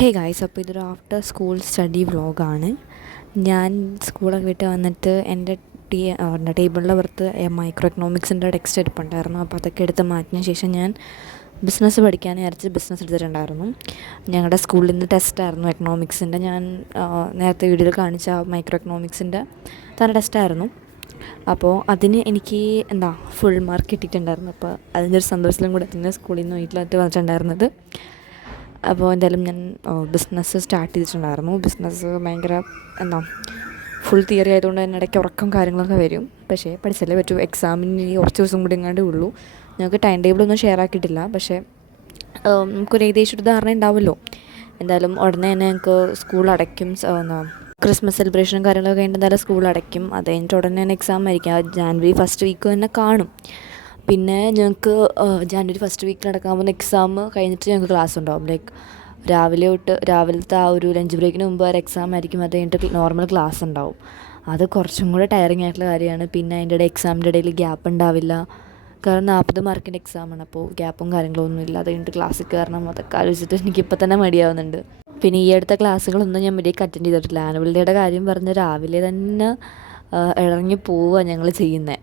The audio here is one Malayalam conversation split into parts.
ഹേ ഗായ്സ്, അപ്പോൾ ഇതൊരു ആഫ്റ്റർ സ്കൂൾ സ്റ്റഡി വ്ളോഗാണ്. ഞാൻ സ്കൂളൊക്കെ വിട്ട് വന്നിട്ട് എൻ്റെ ടേബിളിൻ്റെ പുറത്ത് മൈക്രോ എക്കണോമിക്സിൻ്റെ ടെക്സ്റ്റ് എടുപ്പുണ്ടായിരുന്നു. അപ്പോൾ അതൊക്കെ എടുത്ത് മാറ്റിയ ശേഷം ഞാൻ ബിസിനസ് പഠിക്കാൻ വിചാരിച്ച് ബിസിനസ് എടുത്തിട്ടുണ്ടായിരുന്നു. ഞങ്ങളുടെ സ്കൂളിൽ നിന്ന് ടെസ്റ്റായിരുന്നു എക്കണോമിക്സിൻ്റെ. ഞാൻ നേരത്തെ വീഡിയോയിൽ കാണിച്ച മൈക്രോ എക്കണോമിക്സിൻ്റെ തന്നെ ടെസ്റ്റായിരുന്നു. അപ്പോൾ അതിന് എനിക്ക് ഫുൾ മാർക്ക് കിട്ടിയിട്ടുണ്ടായിരുന്നു. അപ്പോൾ അതിൻ്റെ ഒരു സന്തോഷത്തിലും കൂടെ തന്നെ സ്കൂളിൽ നിന്ന് വീട്ടിലോട്ട് വന്നിട്ടുണ്ടായിരുന്നത്. അപ്പോൾ എന്തായാലും ഞാൻ ബിസിനസ് സ്റ്റാർട്ട് ചെയ്തിട്ടുണ്ടായിരുന്നു. ബിസിനസ് ഭയങ്കര ഫുൾ തിയറി ആയതുകൊണ്ട് തന്നെ ഇടയ്ക്ക് ഉറക്കം കാര്യങ്ങളൊക്കെ വരും. പക്ഷേ പഠിച്ചല്ലേ പറ്റൂ. എക്സാമിന് കുറച്ച് ദിവസം കൂടി എങ്ങാണ്ടേ ഉള്ളൂ. ഞങ്ങൾക്ക് ടൈം ടേബിളൊന്നും ഷെയർ ആക്കിയിട്ടില്ല. പക്ഷേ നമുക്കൊരു ഏകദേശം ഒരു ധാരണ ഉണ്ടാവുമല്ലോ. എന്തായാലും ഉടനെ തന്നെ ഞങ്ങൾക്ക് സ്കൂൾ അടയ്ക്കും. ക്രിസ്മസ് സെലിബ്രേഷനും കാര്യങ്ങളൊക്കെ കഴിഞ്ഞിട്ട് എന്തായാലും സ്കൂൾ അടയ്ക്കും. അത് കഴിഞ്ഞിട്ട് ഉടനെ തന്നെ എക്സാം ആയിരിക്കും. ജാനുവരി ഫസ്റ്റ് വീക്ക് തന്നെ കാണും. പിന്നെ ഞങ്ങൾക്ക് ജാനുവരി ഫസ്റ്റ് വീക്കിൽ നടക്കാൻ പോകുന്ന എക്സാം കഴിഞ്ഞിട്ട് ഞങ്ങൾക്ക് ക്ലാസ് ഉണ്ടാവും. ലൈക്ക് രാവിലത്തെ ആ ഒരു ലഞ്ച് ബ്രേക്കിന് മുമ്പ് ഒരു എക്സാം ആയിരിക്കും. അത് കഴിഞ്ഞിട്ട് നോർമൽ ക്ലാസ് ഉണ്ടാവും. അത് കുറച്ചും കൂടെ ടയറിങ് ആയിട്ടുള്ള കാര്യമാണ്. പിന്നെ അതിൻ്റെ ഇടയിൽ എക്സാമിൻ്റെ ഇടയിൽ ഗ്യാപ്പ് ഉണ്ടാവില്ല. കാരണം 40 മാർക്കിൻ്റെ എക്സാമാണ്. അപ്പോൾ ഗ്യാപ്പും കാര്യങ്ങളൊന്നും ഇല്ല. അത് കഴിഞ്ഞിട്ട് ക്ലാസ്സിൽ കയറണം. അതൊക്കെ ആലോചിച്ചിട്ട് എനിക്കിപ്പോൾ തന്നെ മടിയാവുന്നുണ്ട്. പിന്നെ ഈ അടുത്ത ക്ലാസ്സുകളൊന്നും ഞാൻ മര്യാദയ്ക്ക് അറ്റൻഡ് ചെയ്തിട്ടില്ല. ആനുവൽ ഡേയുടെ കാര്യം പറഞ്ഞ് രാവിലെ തന്നെ ഇറങ്ങി പോവുക ഞങ്ങൾ ചെയ്യുന്നത്.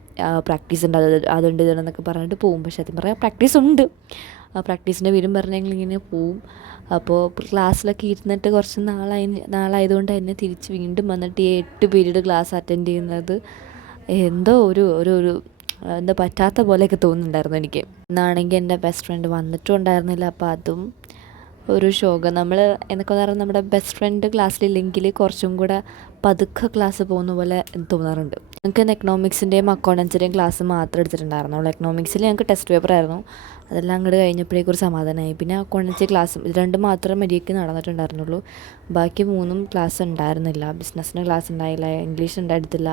പ്രാക്ടീസ് ഉണ്ട്, അതുണ്ട് ഇതെന്നൊക്കെ പറഞ്ഞിട്ട് പോവും. പക്ഷേ സത്യം പറയാം പ്രാക്ടീസ് ഉണ്ട്. പ്രാക്ടീസിൻ്റെ പേരും പറഞ്ഞ് ഞങ്ങളിങ്ങനെ പോവും. അപ്പോൾ ക്ലാസ്സിലൊക്കെ ഇരുന്നിട്ട് കുറച്ച് നാളായതുകൊണ്ട് തന്നെ തിരിച്ച് വീണ്ടും വന്നിട്ട് ഈ 8 പീരീഡ് ക്ലാസ് അറ്റൻഡ് ചെയ്യുന്നത് എന്തോ ഒരു എന്താ പറ്റാത്ത പോലെയൊക്കെ തോന്നുന്നുണ്ടായിരുന്നു എനിക്ക്. ഇന്നാണെങ്കിൽ എൻ്റെ ബെസ്റ്റ് ഫ്രണ്ട് വന്നിട്ടും ഉണ്ടായിരുന്നില്ല. അപ്പോൾ അതും ഒരു ശോകം. നമ്മൾ എന്നൊക്കെ പറഞ്ഞാൽ നമ്മുടെ ബെസ്റ്റ് ഫ്രണ്ട് ക്ലാസ്സിലില്ലെങ്കിൽ കുറച്ചും കൂടെ പതുക്കെ ക്ലാസ് പോകുന്ന പോലെ തോന്നാറുണ്ട്. ഞങ്ങൾക്ക് എക്കണോമിക്സിൻ്റെയും അക്കൗണ്ടൻസിൻ്റെയും ക്ലാസ് മാത്രം എടുത്തിട്ടുണ്ടായിരുന്നുള്ളൂ. എക്കണോമിക്സിൽ ഞങ്ങൾക്ക് ടെസ്റ്റ് പേപ്പറായിരുന്നു. അതെല്ലാം അങ്ങോട്ട് കഴിഞ്ഞപ്പോഴേക്കും ഒരു സമാധാനമായി. പിന്നെ അക്കൗണ്ടൻസി ക്ലാസ്സും ഇത് 2 മാത്രം മര്യാദയ്ക്ക് നടന്നിട്ടുണ്ടായിരുന്നുള്ളൂ. ബാക്കി 3 ക്ലാസ് ഉണ്ടായിരുന്നില്ല. ബിസിനസ്സിന് ക്ലാസ് ഉണ്ടായില്ല, ഇംഗ്ലീഷ് ഉണ്ടായിട്ടില്ല,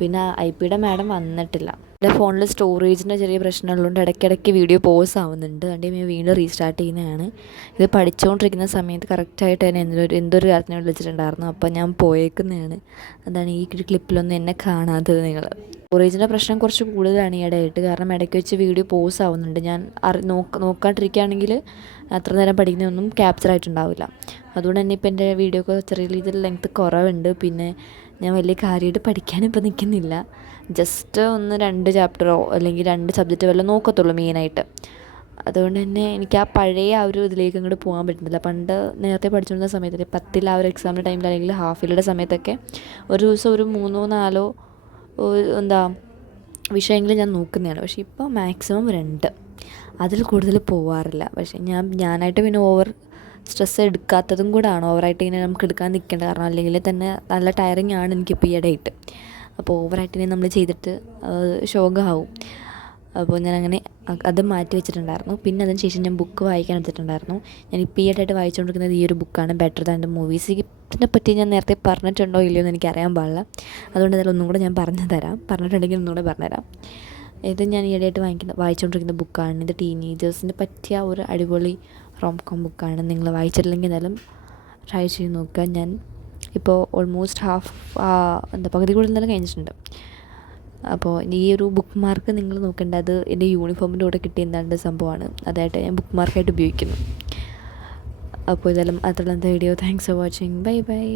പിന്നെ IPയുടെ മാഡം വന്നിട്ടില്ല. എൻ്റെ ഫോണിൽ സ്റ്റോറേജിൻ്റെ ചെറിയ പ്രശ്നമുള്ളതുകൊണ്ട് ഇടയ്ക്കിടയ്ക്ക് വീഡിയോ പോസ് ആവുന്നുണ്ട്. അതുകൊണ്ട് ഞാൻ വീണ്ടും റീസ്റ്റാർട്ട് ചെയ്യുന്നതാണ്. ഇത് പഠിച്ചുകൊണ്ടിരിക്കുന്ന സമയത്ത് കറക്റ്റായിട്ട് തന്നെ എന്തൊരു കാര്യത്തിന് വിളിച്ചിട്ടുണ്ടായിരുന്നു. അപ്പോൾ ഞാൻ പോയേക്കുന്നതാണ്. അതാണ് ഈ ക്ലിപ്പിലൊന്നും എന്നെ കാണാത്തത് നിങ്ങൾ. സ്റ്റോറേജിൻ്റെ പ്രശ്നം കുറച്ച് കൂടുതലാണ് ഈ ഇടയായിട്ട്. കാരണം ഇടയ്ക്ക് വെച്ച് വീഡിയോ പോസ് ആവുന്നുണ്ട്. ഞാൻ നോക്കാണ്ടിരിക്കുകയാണെങ്കിൽ അത്ര നേരം പഠിക്കുന്നതൊന്നും ക്യാപ്ചർ ആയിട്ടുണ്ടാവില്ല. അതുകൊണ്ട് തന്നെ ഇപ്പോൾ എൻ്റെ വീഡിയോക്ക് ചെറിയ രീതിയിൽ ലെങ്ത്ത് കുറവുണ്ട്. പിന്നെ ഞാൻ വലിയ കാര്യമായിട്ട് പഠിക്കാനിപ്പോൾ നിൽക്കുന്നില്ല. ജസ്റ്റ് 2 ചാപ്റ്ററോ അല്ലെങ്കിൽ 2 സബ്ജക്റ്റ് വല്ലതും നോക്കത്തുള്ളൂ മെയിനായിട്ട്. അതുകൊണ്ട് തന്നെ എനിക്ക് ആ പഴയ ആ ഒരു ഇതിലേക്ക് അങ്ങോട്ട് പോകാൻ പറ്റുന്നില്ല. പണ്ട് നേരത്തെ പഠിച്ചുകൊണ്ടിരുന്ന സമയത്ത് 10ൽ ആ ഒരു എക്സാമിൻ്റെ ടൈമിൽ അല്ലെങ്കിൽ ഹാഫ് ഇയറുടെ സമയത്തൊക്കെ ഒരു ദിവസം ഒരു 3-4 വിഷയങ്ങൾ ഞാൻ നോക്കുന്നതാണ്. പക്ഷേ ഇപ്പോൾ മാക്സിമം 2, അതിൽ കൂടുതൽ പോവാറില്ല. പക്ഷേ ഞാനായിട്ട് പിന്നെ ഓവർ സ്ട്രെസ്സ് എടുക്കാത്തതും കൂടാണ്. ഓവറായിട്ട് ഇങ്ങനെ നമുക്ക് എടുക്കാൻ നിൽക്കേണ്ട. കാരണം അല്ലെങ്കിൽ തന്നെ നല്ല ടയറിങ് ആണ് എനിക്കിപ്പോൾ ഈയിടെയായിട്ട്. അപ്പോൾ ഓവറായിട്ട് ഇനി നമ്മൾ ചെയ്തിട്ട് ശോകമാവും. അപ്പോൾ ഞാനങ്ങനെ അത് മാറ്റി വെച്ചിട്ടുണ്ടായിരുന്നു. പിന്നെ അതിന് ശേഷം ഞാൻ ബുക്ക് വായിക്കാൻ എടുത്തിട്ടുണ്ടായിരുന്നു. ഞാൻ ഇപ്പോൾ ഈയിടെയായിട്ട് വായിച്ചുകൊണ്ടിരിക്കുന്നത് ഈ ഒരു ബുക്കാണ്, ബെറ്റർ ദാൻ ദ മൂവീസ്. ഇതിനെപ്പറ്റി ഞാൻ നേരത്തെ പറഞ്ഞിട്ടുണ്ടോ ഇല്ലയോ എന്ന് എനിക്കറിയാൻ പാടില്ല. അതുകൊണ്ട് അതിലൊന്നും കൂടെ ഞാൻ പറഞ്ഞിട്ടുണ്ടെങ്കിൽ ഒന്നുകൂടെ പറഞ്ഞുതരാം. ഇത് ഞാൻ ഈയിടെയായിട്ട് വായിച്ചുകൊണ്ടിരിക്കുന്ന ബുക്കാണ്. ഇത് ടീനേജേഴ്സിന് പറ്റിയ ഒരു അടിപൊളി റോംകോം ബുക്കാണ്. നിങ്ങൾ വായിച്ചിട്ടില്ലെങ്കിൽ എന്തായാലും ട്രൈ ചെയ്ത് നോക്കുക. ഞാൻ ഇപ്പോൾ ഓൾമോസ്റ്റ് പകുതി കൂടുതൽ എന്തായാലും കഴിഞ്ഞിട്ടുണ്ട്. അപ്പോൾ ഈ ഒരു ബുക്ക് മാർക്ക് നിങ്ങൾ നോക്കേണ്ടത് എൻ്റെ യൂണിഫോമിൻ്റെ കൂടെ കിട്ടിയ സംഭവമാണ്. അതായിട്ട് ഞാൻ ബുക്ക് മാർക്കായിട്ട് ഉപയോഗിക്കുന്നു. അപ്പോൾ ഇതെല്ലാം അത്രയുള്ള video. Thanks for watching. Bye by.